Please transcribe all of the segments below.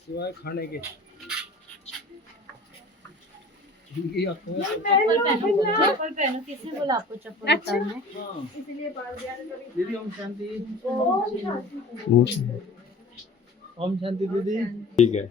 सिवाय खाने के चप्पल पहनो। किसने बोला आपको चप्पल उतारने? इसलिए दीदी ओम शांति। ओम शांति दीदी। ठीक है।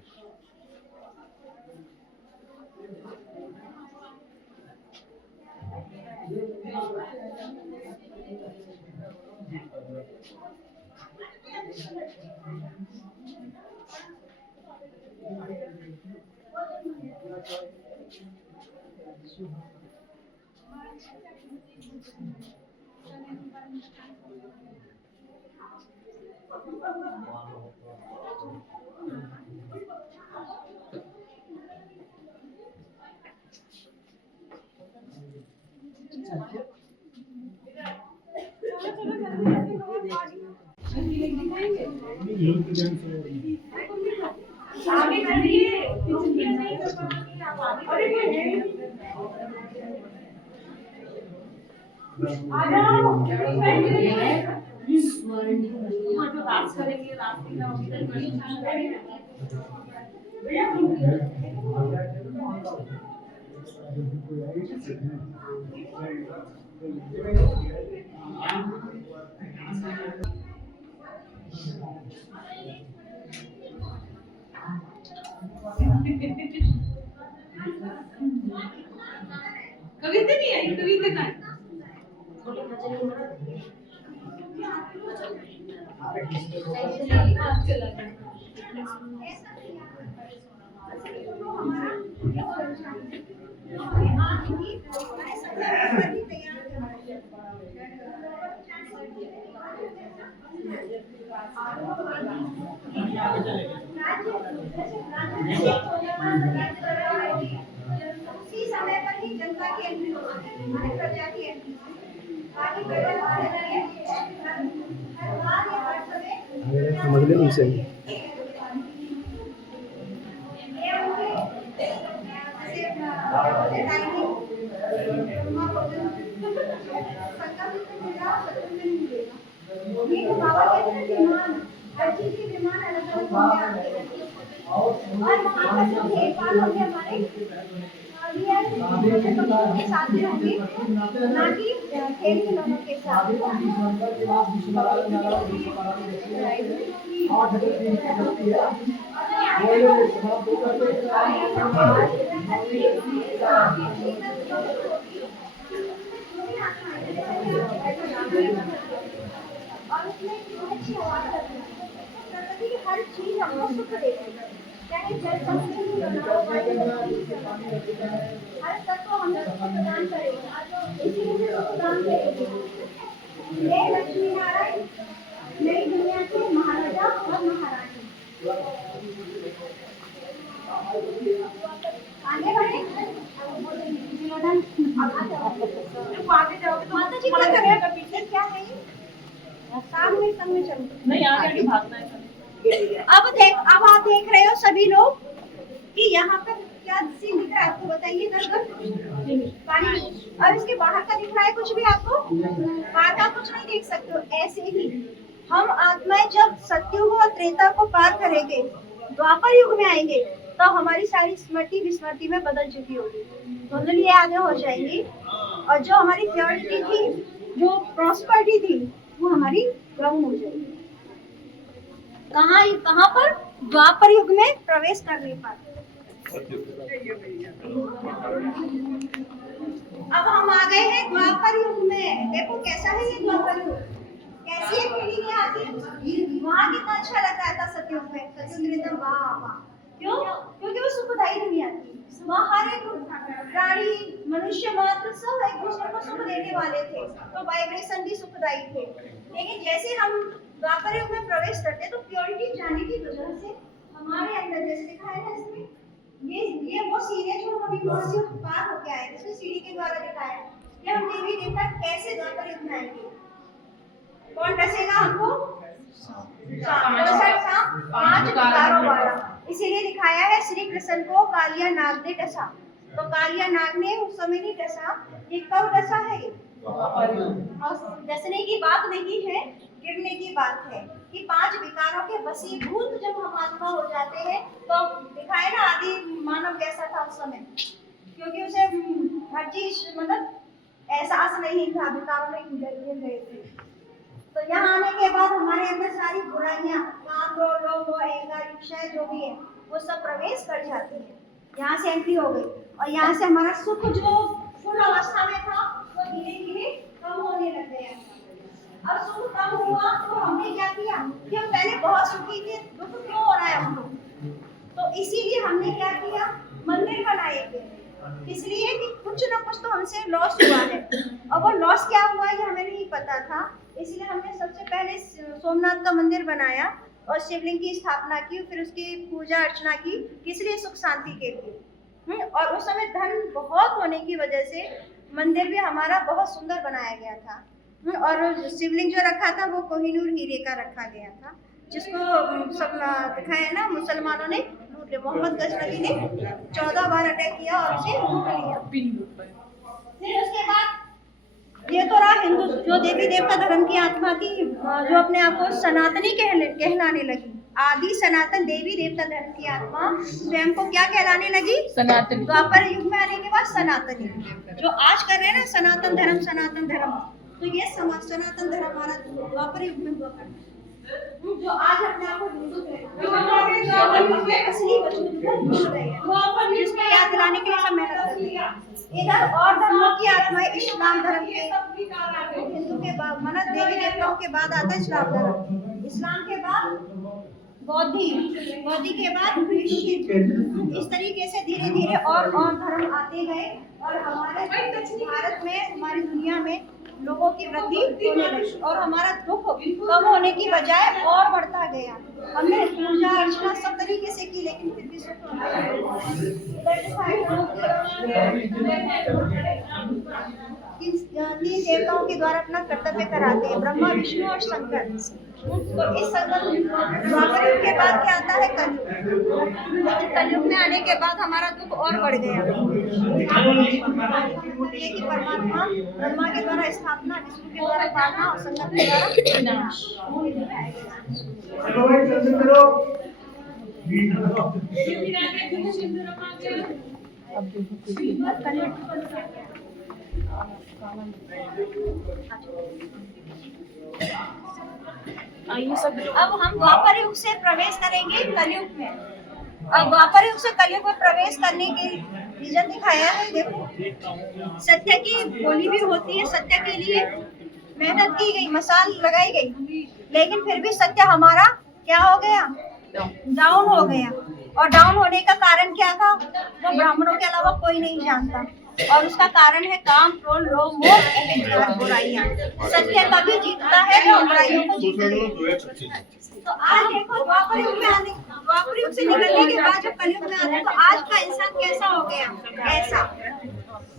कविता नहीं आई, कविता का उसी समय पर ही जनता की एंट्री होती है, हमारी प्रजा की एंट्री। बाकी प्रजा हर बार या हर समय समझ ले उनसे हर चीज की डिमांड अलग अलग और वहाँ पर जो भेदभाव होंगे हमारे के साथ में होंगे, ना कि खेल खिलौनों के साथ। और उसमें अच्छी आवाज आती है। प्रकृति की हर चीज हमको सुख देती है, चाहे जल पक्षी हर तत्व हमें सुख प्रदान करेगा। इसीलिए सुख दान करेगी। ये लक्ष्मी नारायण नई दुनिया के महाराजा और महारानी। आगे बढ़े आगे जाओगे तो माता जी क्या करेगा? पीछे क्या है ये? साथ में संग में चलो। नहीं, आगे भागना है। अब आप देख रहे हो सभी लोग कि यहाँ पर क्या सीन दिख रहा है आपको? बताइए पानी। और इसके बाहर का दिख रहा है कुछ भी आपको? बाहर का कुछ नहीं देख सकते हो। ऐसे ही हम आत्माएं जब सतयुग और त्रेता को पार करेंगे, द्वापर युग में आएंगे, तो हमारी सारी स्मृति विस्मृति में बदल चुकी होगी, धुंधली यादें हो जाएंगी, और जो हमारी प्योरिटी थी, जो प्रॉस्पेरिटी थी, वो हमारी गम हो जाएगी। कहाँ पर? द्वापर युग में प्रवेश करने पर। अब हम आ गए हैं द्वापर युग में। देखो कैसा है ये द्वापर युग, कैसी है फीलिंग है आती है। वहाँ कितना अच्छा लगता था सतयुग में, सतयुग एकदम वाह। क्यों? क्योंकि वो सुखदायी दुनिया थी। वहाँ हर एक प्राणी, मनुष्य मात्र सब एक दूसरे को सुख देने वाले थे, तो वाइब्रेशन भी सुखदायी थे। लेकिन जैसे हम द्वापर युग में प्रवेश करते तो प्योरिटी जाने की वजह से हमारे अंदर, जैसे दिखा है ना इसमें, ये वो सीढ़ी जो हम अभी वहाँ से पार होके आए, इसमें सीढ़ी के द्वारा दिखाया कि हम देवी देवता कैसे द्वापर युग में आएंगे। कौन डसेगा हमको? पांच विकारों वाला। इसीलिए दिखाया है श्री कृष्ण को कालिया नाग ने डसा। तो कालिया नाग ने उस समय नहीं डसा, ये कब डसा है? और डसने की बात नहीं है, गिरने की बात है कि 5 विकारों के वशीभूत जब हम आत्मा हो जाते हैं तो दिखाए ना आदि मानव कैसा था उस समय, क्योंकि उसे हर चीज मतलब एहसास नहीं था, विकारों में गिर गए थे। तो यहाँ आने के बाद हमारे अंदर सारी बुराइयां, काम, क्रोध, लोभ, मोह, अहंकार, इच्छा जो भी है वो सब प्रवेश कर जाती है। यहाँ से एंट्री हो गई और यहाँ से हमारा सुख जो फुल अवस्था में था वो धीरे धीरे कम होने लग गया। अब सुख कम हुआ तो हमने क्या किया कि हम पहले बहुत सुखी थे, दुख क्यों हो रहा है हमको, तो इसीलिए हमने क्या किया, मंदिर बनाए थे, इसलिए कि कुछ ना कुछ तो हमसे लॉस हुआ है। और वो लॉस क्या हुआ ये हमें नहीं पता था, इसलिए हमने सबसे पहले सोमनाथ का मंदिर बनाया और शिवलिंग की स्थापना की, फिर उसकी पूजा अर्चना की, किस लिए, सुख शांति के लिए। और उस समय धन बहुत होने की वजह से मंदिर भी हमारा बहुत सुंदर बनाया गया था। और शिवलिंग जो रखा था वो कोहिनूर हीरे का रखा गया था, जिसको सब दिखाया ना मुसलमानों ने लूट लिया। मोहम्मद गजनवी ने 14 बार अटैक किया और उसे लूट लिया। फिर उसके बाद ये तो रहा हिंदू जो देवी देवता धर्म की आत्मा थी, जो अपने आप को सनातनी कहलाने लगी। आदि सनातन देवी देवता धर्म की आत्मा स्वयं को क्या कहलाने लगी, सनातनी। द्वापर युग में आने के बाद सनातनी, जो आज कर रहे हैं ना सनातन धर्म सनातन धर्म, तो ये सनातन धर्म हमारा द्वापर युग में हुआ करता, जो आज अपने आप को हिंदू असली जिसको याद दिलाने के लिए सब मेहनत करते हैं। इधर और धर्मों की आत्माएं इस्लाम धर्म के, हिंदू के बाद माना देवी देवताओं के बाद आता है इस्लाम धर्म, इस्लाम के बाद बौद्धि के बाद क्रिश्चियन, इस तरीके से धीरे धीरे और धर्म आते गए और हमारे भारत में, हमारी दुनिया में लोगों की वृद्धि होने लगी और हमारा दुख कम होने की बजाय और बढ़ता गया। हमने पूजा अर्चना सब तरीके से की लेकिन फिर भी सुख तीन देवताओं के द्वारा अपना कर्तव्य कराते हैं, ब्रह्मा विष्णु और शंकर। तो इस द्वापर युग के बाद क्या आता है, कलयुग। कलयुग में आने के बाद हमारा दुख और बढ़ गया। ये कि परमात्मा ब्रह्मा के द्वारा स्थापना, विष्णु के द्वारा पालना और शंकर के द्वारा विनाश। अब हम द्वापर युग से प्रवेश करेंगे कलयुग में। अब द्वापर युग से कलयुग में प्रवेश करने के रीजन दिखाया है, देखो सत्य की बोली भी होती है, सत्य के लिए मेहनत की गई, मसाल लगाई गई, लेकिन फिर भी सत्य हमारा क्या हो गया, डाउन हो गया। और डाउन होने का कारण क्या था, वो ब्राह्मणों के अलावा कोई नहीं जानता, और उसका कारण है काम, क्रोध, लोभ, मोह, अहंकार, बुराइयां। सत्य तभी जीतता है जो बुराइयों को जीतता है। तो आज देखो द्वापर युग में आने, द्वापर युग से निकलने के बाद जब कलयुग में आते तो आज का इंसान कैसा हो गया, ऐसा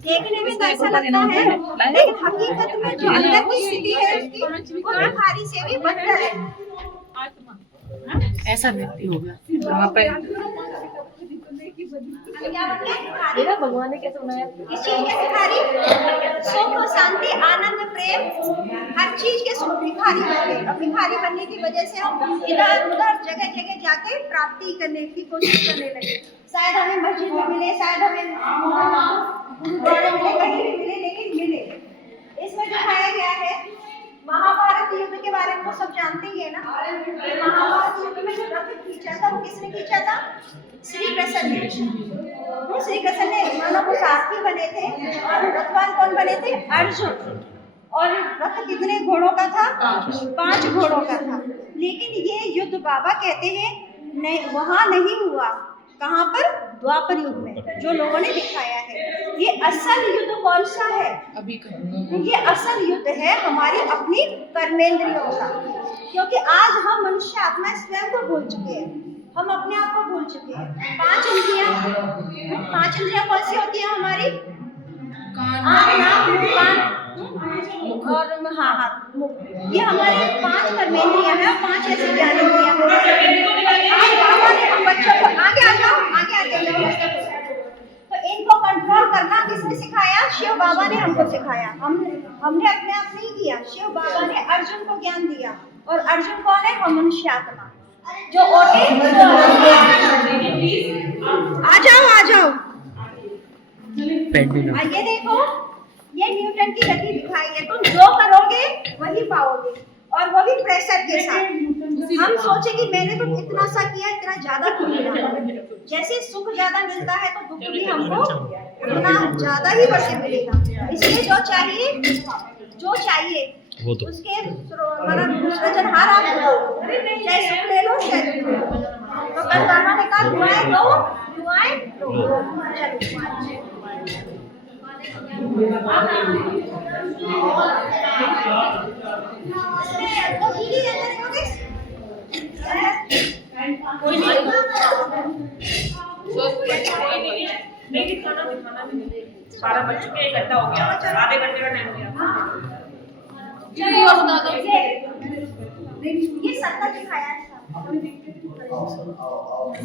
देखने में तो ऐसा लगता है, लेकिन हकीकत में जो अंदर की स्थिति है उसकी वो भिखारी से भी बदतर है। ऐसा व्यक्ति हो गया वहाँ पे। क्या बन गया, भगवान ने कैसे बनाया, इस चीज के भिखारी, सुख शांति आनंद प्रेम हर चीज के सुख भिखारी बन गए। और भिखारी बनने की वजह से हम इधर उधर जगह जगह जाके प्राप्ति करने की कोशिश करने लगे। शायद हमें मस्जिद में मिले, शायद हमें गुरुद्वारे मिले, कहीं भी मिले, लेकिन मिले। इसमें दिखाया गया है महाभारत युद्ध के बारे में तो सब जानते ही है ना। महाभारत युद्ध में जो रथ खींचा था वो किसने खींचा था, श्री कृष्ण ने। श्री कृष्ण ने मानो वो सारथी बने थे और रथवान कौन बने थे, अर्जुन। और रथ कितने घोड़ों का था, 5 घोड़ों का था। लेकिन ये युद्ध बाबा कहते हैं नहीं, वहां नहीं हुआ। कहाँ पर, द्वापर युग में, जो लोगों ने दिखाया है। ये असल युद्ध कौन सा है, अभी ये असल युद्ध है हमारी अपनी कर्मेंद्रियों का। क्योंकि आज हम मनुष्य आत्मा स्वयं को भूल चुके हैं, हम अपने आप को भूल चुके हैं। 5 इंद्रियां कौन सी होती है हमारी, और हाथ, मुख। ये हमारी 5 कर्मेंद्रियां हैं, 5 ऐसी ज्ञानेंद्रियां हैं। आज बाबा ने हम बच्चों को आगे आ जाओ, तो इनको कंट्रोल करना किसने सिखाया, शिव बाबा ने हमको सिखाया। हमने अपने आप नहीं किया, शिव बाबा ने अर्जुन को ज्ञान दिया और अर्जुन कौन है? वो मनुष्य आत्मा जो ओटे। आ जाओ। ये देखो, ये न्यूटन की गति दिखाई है। तुम जो करोगे वही पाओगे, और वो भी प्रेशर के साथ। हम सोचे कि मैंने तो इतना सा किया, इतना ज्यादा क्यों मिला? जैसे सुख ज्यादा मिलता है तो दुख भी हमको उतना ज्यादा ही बढ़ के मिलेगा। इसलिए जो चाहिए वो तो उसके सृजनहार आप चाहे सुख ले लो चाहे दुख ले लो। तो कल बाबा ने कहा दुआएं दो। सारा बच्चों के 1 घंटा हो गया, आधे घंटे का टाइम हो गया। ये सत्ता दिखाया है,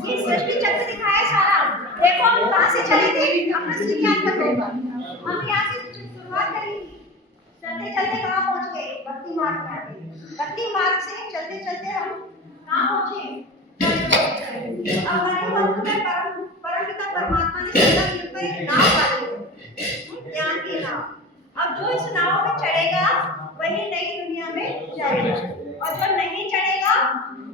ये सृष्टि चक्र दिखाया है सारा। देखो हम कहाँ से चले थे, अपना ज्ञान का होगा। हम यहाँ से शुरुआत करेंगे, चलते चलते कहाँ पहुँच गए? भक्ति मार्ग में आ गए। भक्ति मार्ग से चलते चलते हम कहाँ पहुँचे? अब हमारे मन में परमपिता परमात्मा ने सदा युग पर एक नाव डाली है, ज्ञान की नाव। अब जो इस नाव में चढ़ेगा वही नई दुनिया में जाएगा, और जो नहीं चढ़ेगा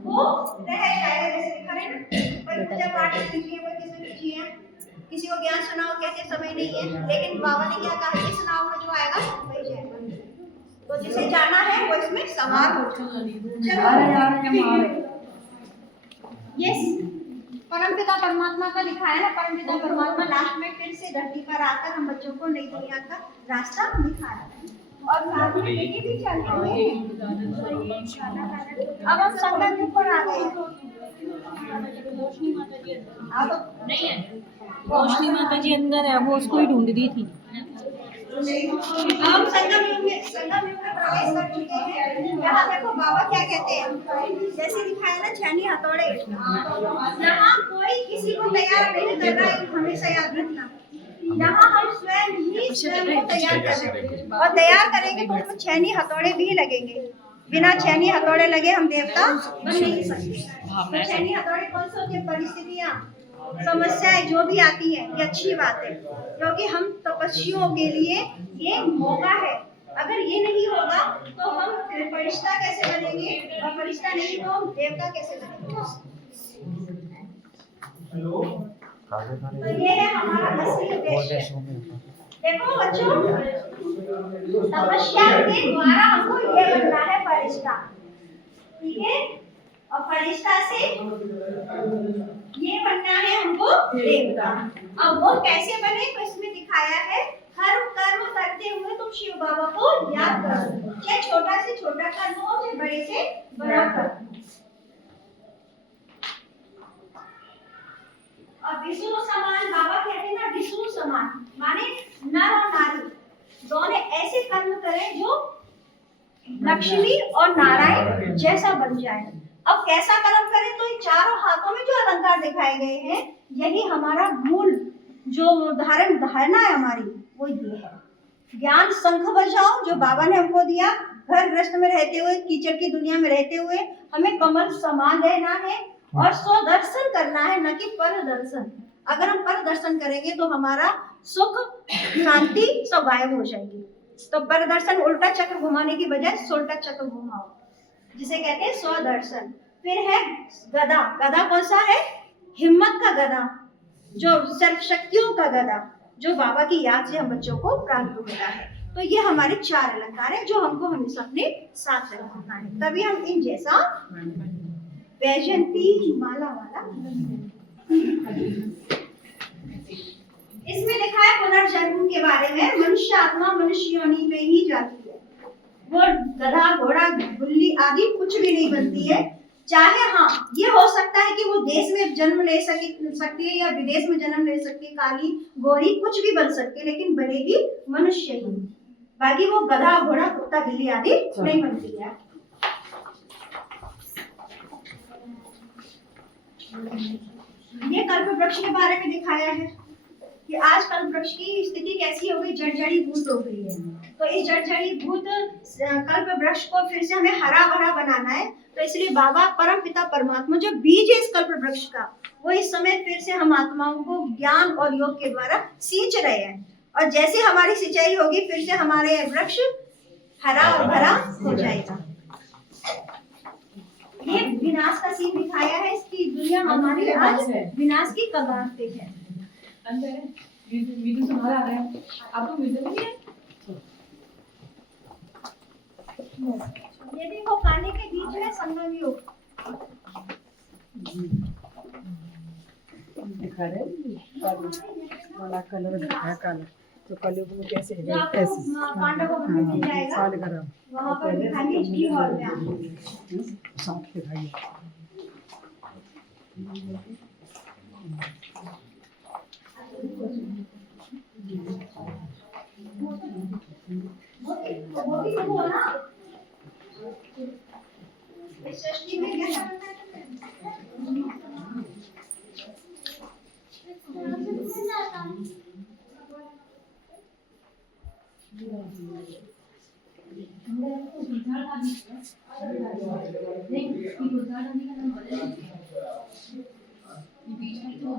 वो रह जाएगा। जैसे लिखा है ना, कोई पूजा पाठ कीजिए, कोई किसी कीजिए, किसी को ज्ञान सुनाओ, कहते समय नहीं है। लेकिन बाबा ने क्या कहा, इस नाव में जो आएगा वही जाएगा। तो जिसे जाना है वो इसमें सवार हो जाए। यस, परमपिता परमात्मा का दिखाया ना, परमपिता परमात्मा लास्ट में फिर से धरती पर आकर हम बच्चों को नई दुनिया का रास्ता दिखा रहा है। और साथ में लेके भी चल रहे हैं। अब हम संगम के ऊपर आ गए। रोशनी माता जी अंदर है, वो उसको ही ढूंढ दी थी। हम संगम युग में प्रवेश कर चुके हैं। यहाँ देखो बाबा क्या कहते हैं, जैसे दिखाया ना छेनी हथौड़े। यहाँ कोई किसी को तैयार नहीं कर रहा है, हमेशा याद रखना। यहाँ हम स्वयं को तैयार कर रहे हैं, और तैयार करेंगे तो उसमें छेनी हथौड़े भी लगेंगे। बिना छेनी हथौड़े लगे हम देवता बन नहीं सकते। तो छेनी हथौड़े कौन सी होती है? परिस्थितियाँ, समस्याएं जो भी आती है, ये अच्छी बात है, क्योंकि हम तपस्वियों के लिए ये मौका है। अगर ये नहीं होगा तो हम फरिश्ता कैसे बनेंगे, और फरिश्ता नहीं तो हम देवता कैसे बनेंगे? तो ये है हमारा असली उद्देश्य। देखो बच्चों, तपस्या के द्वारा हमको ये बनना है फरिश्ता, ठीक है? और फरिश्ता से ये बनना है हमको देवता। अब वो कैसे बने तो इसमें दिखाया है, हर कर्म करते हुए तुम शिव बाबा को याद करो, चाहे छोटा से छोटा कर्म हो, चाहे बड़े से बड़ा कर्म। और विष्णु समान, बाबा कहते हैं ना, विष्णु समान माने नर और नारी दोनों ऐसे कर्म करें जो लक्ष्मी और नारायण जैसा बन जाए। अब कैसा कर्म करें? तो इन चारों हाथों में जो अलंकार दिखाए गए हैं, यही हमारा मूल जो धारणा है हमारी, वो ये है। ज्ञान शंख बजाओ जो बाबा ने हमको दिया। घर गृहस्थ में रहते हुए, कीचड़ की दुनिया में रहते हुए हमें कमल समान रहना है और स्वदर्शन करना है, न कि पर दर्शन। अगर हम पर दर्शन करेंगे तो हमारा सुख शांति सब गायब हो जाएगी। तो पर दर्शन उल्टा चक्र घुमाने की बजाय सोल्टा चक्र घुमाओ, जिसे कहते हैं स्वदर्शन। फिर है गदा। गदा कौन सा है? हिम्मत का गदा, जो सर्व शक्तियों का गदा, जो बाबा की याद से हम बच्चों को प्राप्त होता है। तो ये हमारे 4 अलंकार हैं जो हमको हमेशा अपने साथ रखना है, तभी हम इन जैसा वैजयंती माला वाला। इसमें लिखा है पुनर्जन्म के बारे में। मनुष्य आत्मा मनुष्य योनि में ही जाती है, वो गधा घोड़ा बिल्ली आदि कुछ भी नहीं बनती है। चाहे हाँ ये हो सकता है कि वो देश में जन्म ले सकती है या विदेश में जन्म ले सकती है, काली गोरी कुछ भी बन सकती है, लेकिन बनेगी मनुष्य ही। बाकी वो गधा घोड़ा कुत्ता बिल्ली आदि नहीं बनती है। ये कल्प वृक्ष के बारे में दिखाया है कि आज कल्प वृक्ष की स्थिति कैसी हो गई, जर्जरीभूत हो गई है। तो इस जर्जरीभूत कल्प वृक्ष को फिर से हमें हरा भरा बनाना है। तो इसलिए बाबा परम पिता परमात्मा जो बीज है इस कल्प वृक्ष का, वो इस समय फिर से हम आत्माओं को ज्ञान और योग के द्वारा सींच रहे हैं। और जैसे हमारी सिंचाई होगी फिर से हमारे वृक्ष हरा और भरा हो जाएगा। ये विनाश का सीन दिखाया है, इसकी दुनिया हमारी आज विनाश की कगार पे है। अंदर है वीडियो तुम्हारा आ रहा है, आपको वीडियो नहीं है? ये देखो खाने के बीच में संगम योग दिखा रहे वाला कलर दिखाया काला, तो कलयुग में कैसे है जो आपको पांडवों को मिल जाएगा सालग्राम वहाँ पर दिखाइए की हॉल में आप। साथ दिखाइए। वो भी देखो ना इस सृष्टि में क्या करना है। बीच में तो